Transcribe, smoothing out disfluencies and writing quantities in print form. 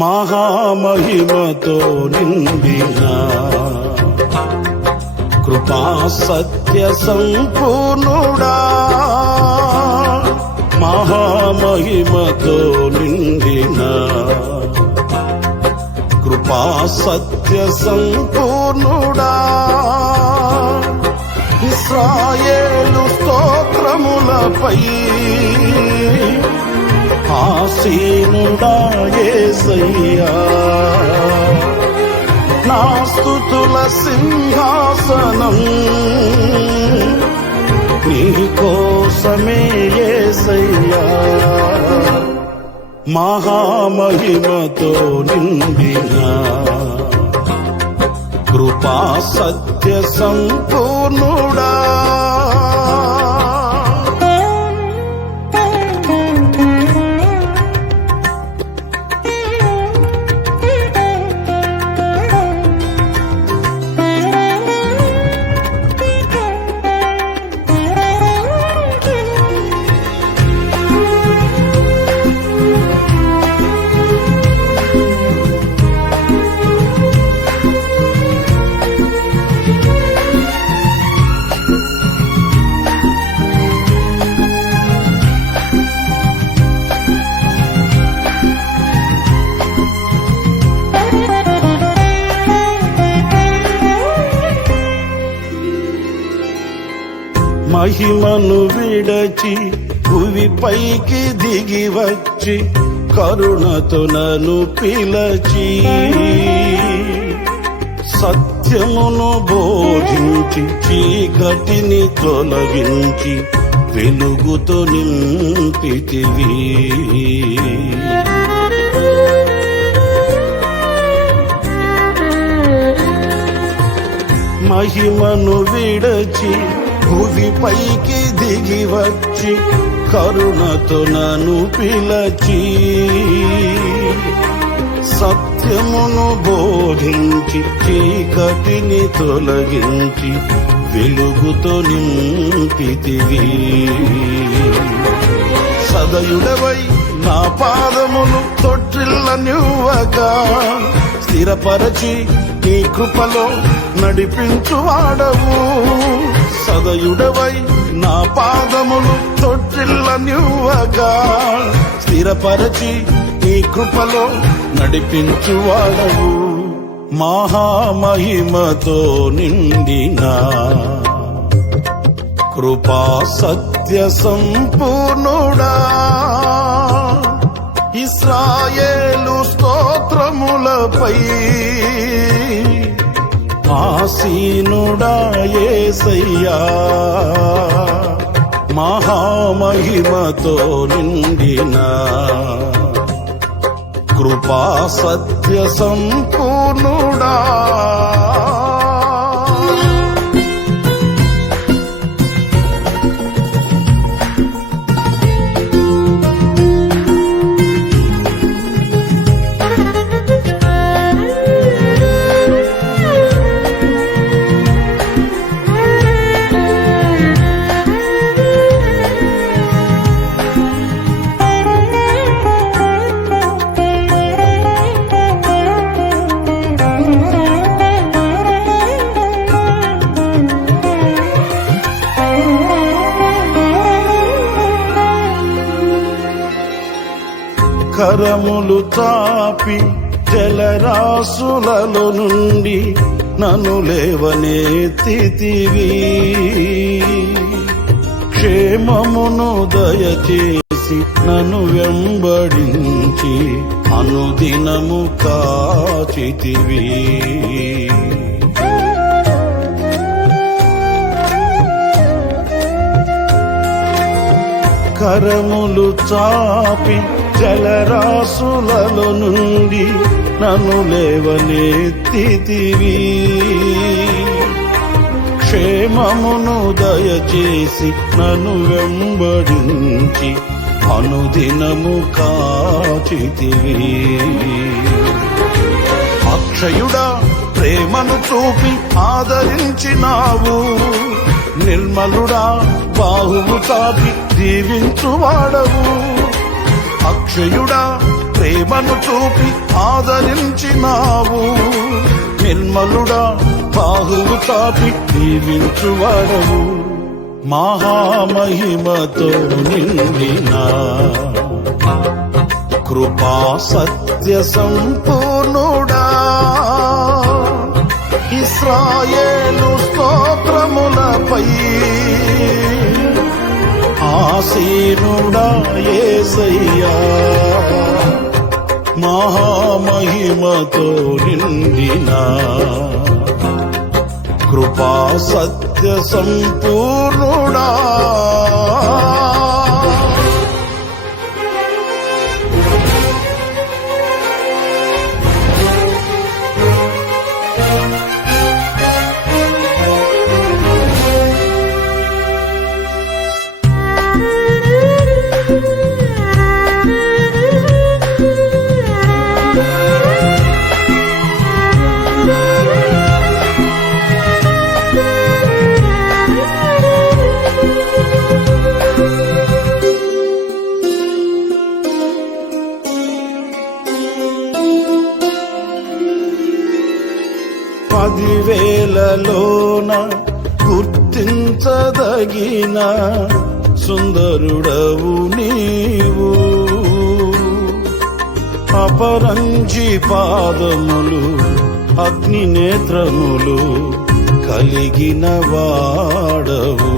మహామహిమతో నిండిన కృపా సత్య సంపూర్ణుడా, మహామహిమతో నిండిన కృపా సత్య సంపూర్ణుడా, ఇశ్రాయేలు స్తోత్రములపై ఆసీనుడా యేసయ్యా, నా స్తుతుల సింహాసనం నీ కోసమే యేసయ్యా, మహామహిమతో నిండిన కృపా సత్య సంపూర్ణుడా. మహిమను విడచి భువి పైకి దిగి వచ్చి కరుణతో నన్ను పిలచి సత్యమును బోధించి చీకటిని తొలగించి వెలుగుతో నింపితివి. మహిమను విడచి భువి పైకి దిగి వచ్చి కరుణతో నన్ను పిలచి సత్యమును బోధించి చీకటిని తొలగించి వెలుగుతో నింపితివి. సదయుడవై నా పాదములు తొట్టిల్లనివ్వగా స్థిరపరచి నీ కృపలో నడిపించువాడవు. సదయుడవై నా పాదములు తొట్టిల్లనివ్వగా స్థిరపరచి నీ కృపలో నడిపించువాడవు. మహామహిమతో నిండిన కృపా సత్య సంపూర్ణుడా, ఇశ్రాయేలు స్తోత్రములపై ఆసీనుడా యేసయ్యా, మహామహిమతో నిండిన కృపా సత్య సంపూర్ణుడా. కరములు తాపి జలరాసులలో నుండి నన్ను లేవనెత్తితివి. క్షేమమును దయచేసి నన్ను వెంబడించి అనుదినము కాచితివి. కరములు చాపి జలరాసులలో నుండి నన్ను లేవనెత్తితివి. క్షేమమును దయచేసి నన్ను వెంబడించి అనుదినము కాచితివి. అక్షయుడా ప్రేమను చూపి ఆదరించినావు. నిర్మలుడా బాహువు చాపి దీవించువాడవు. అక్షయుడా ప్రేమను ప్రేమను చూపి ఆదరించినావు. నిర్మలుడా బాహువు చాపి దీవించువాడవు. మహామహిమతో నిండిన కృపా సత్య సంపూర్ణుడా, ఇశ్రాయేలు స్తోత్రములపై ఆసీనుడా యేసయ్యా. మహామహిమతో నిండిన కృపా సత్య సంపూర్ణుడా, పదివేలలోన గుర్తించదగిన సుందరుడవు నీవు. అపరంజి పాదములు అగ్ని నేత్రములు కలిగిన వాడవు.